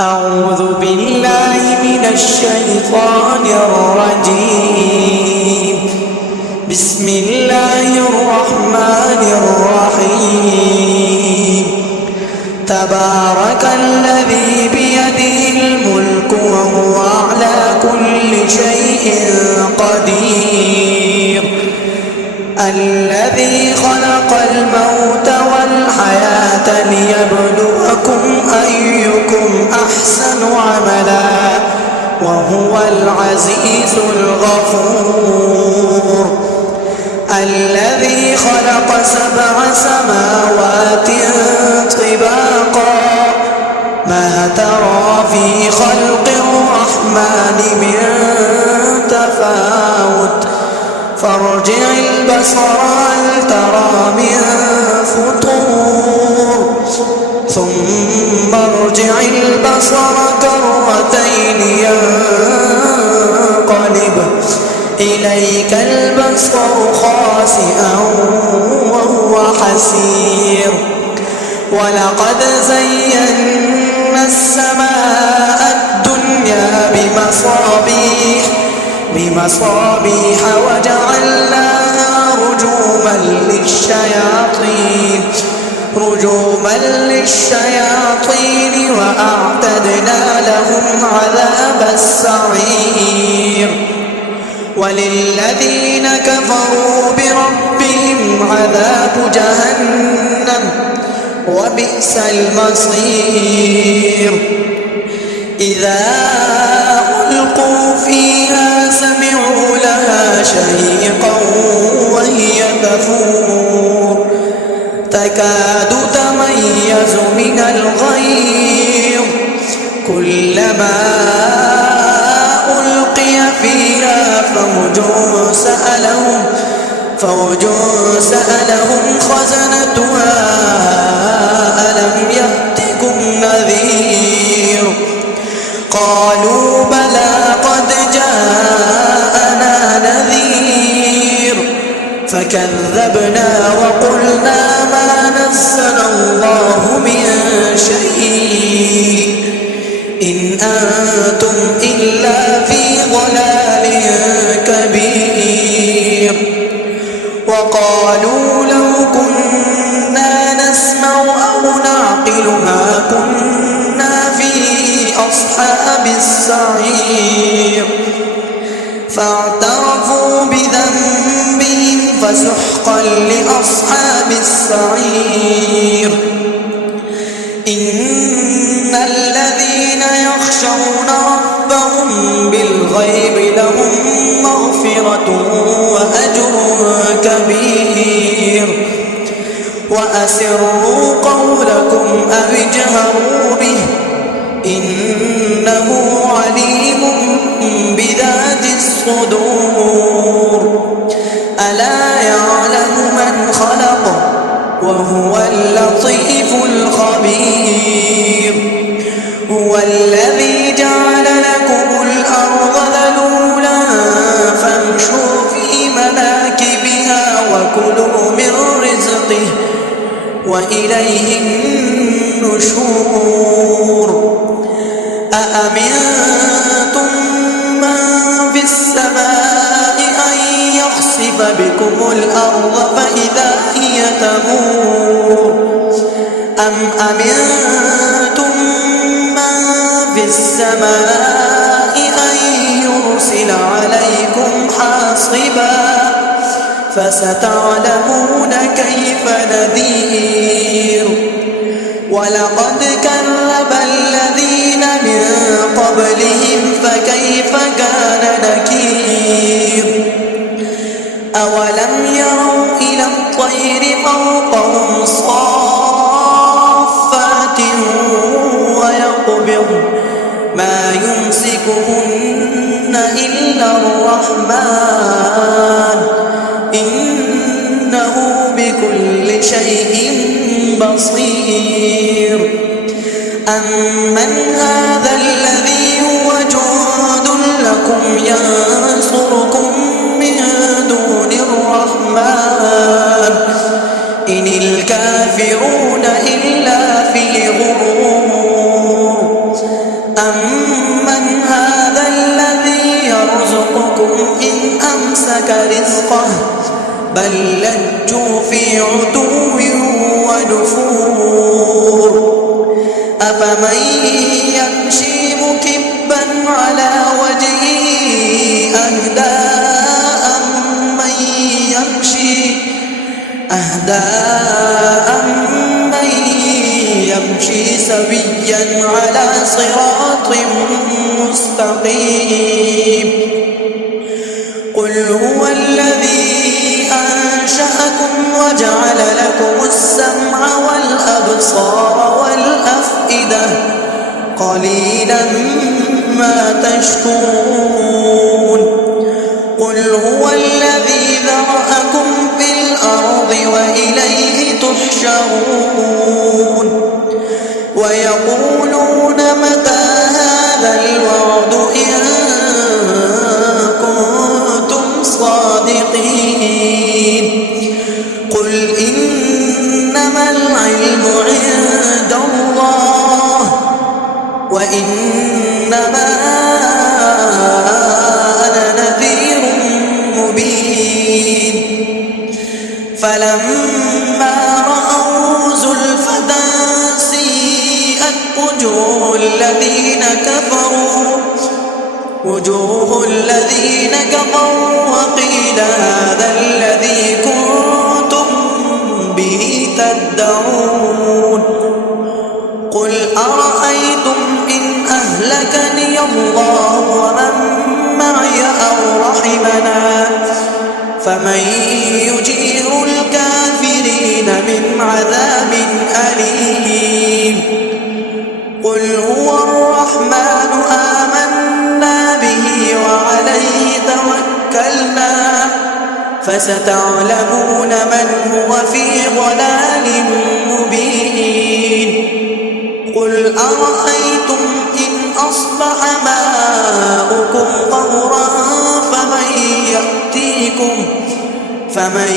أعوذ بالله من الشيطان الرجيم. بسم الله الرحمن الرحيم. تبارك الذي بيده الملك وهو على كل شيء قدير. الذي خلق الموت والحياة ليبلوكم أيكم أحسن عملا وهو العزيز الغفور. الذي خلق 7 سماوات طباقا ما ترى في خلق الرحمن من تفاوت فارجع البصر هل ترى من فطور ثم ارجع البصر كرتين ينقلب إليك البصر خاسئا وهو حسير. ولقد زينا السماء الدنيا بمصابيح وجعلناها رجوما للشياطين وأعتدنا لهم عذاب السعير. وللذين كفروا بربهم عذاب جهنم وبئس المصير. إذا ألقوا فيها سمعوا لها شهيقا وهي تفور تكاد تميز من الغيظ كلما ألقي فيها فوج سألهم خزنتها ألم يأتكم نذير قالوا بلى قد جاءنا نذير فكذبنا وقلنا ما نزل الله من شيء إن أنتم إلا في ضلال كبير. وقالوا لو كنا نسمع أو نعقل ما كنا في أصحاب السعير فاعترفوا بذنبهم فسحقا لأصحاب السعير. إن الذين يخشون ربهم بالغيب لهم مغفرة وأجر كبير. وأسروا قولكم أو اجهروا به إنه عليم بذات الصدور. ألا يعلم من خلق وهو اللطيف الخبير. هو الذي جعل لكم الأرض ذلولا فامشوا في مناكبها وكلوا من رزقه وإليه النشور. أأمنتم من في السماء أن يخسف بكم الأرض فإذا هي تمور أم أمنتم من في السماء أن يرسل عليكم حاصبا فستعلمون كيف نذير. ولقد كذب الذين من قبلهم فكيف كان نكير. أولم يروا إلى الطير فوقهم صافات ويقبض ما يمسكهن إلا الرحمن إنه بكل شيء بصير. أمن هذا الذي هو جند لكم ينصركم من دون الرحمن إن الكافرون إلا في غرور. أمن هذا الذي يرزقكم إن أمسك رزقه بل لجوا في عتو ونفور أفمن يمشي مكبا على وجهه أهدى أمن يمشي سويا على صراط مستقيم قل هو الذي أنشأكم وجعل لكم السمع والأبصار والأفئدة قليلا ما تشكرون قل هو الذي ذرأكم في الأرض وإليه تحشرون ويقولون متى هذا الوعد إن كنتم صادقين قل إنما العلم عند الله وإنما أنا نذير مبين فلما رأوا زلفة سيئت وجوه الذين كفروا وقيل هذا الذي كنتم به تدعون قل أرأيتم إن أهلكني الله ومن معي أو رحمنا فمن يجير الكافرين من عذاب أليم قل هو الرحمن آمنا به وعليه توكلنا فستعلمون من هو في ضلال مبين قل أرأيتم إن أصبح ماؤكم غورا فمن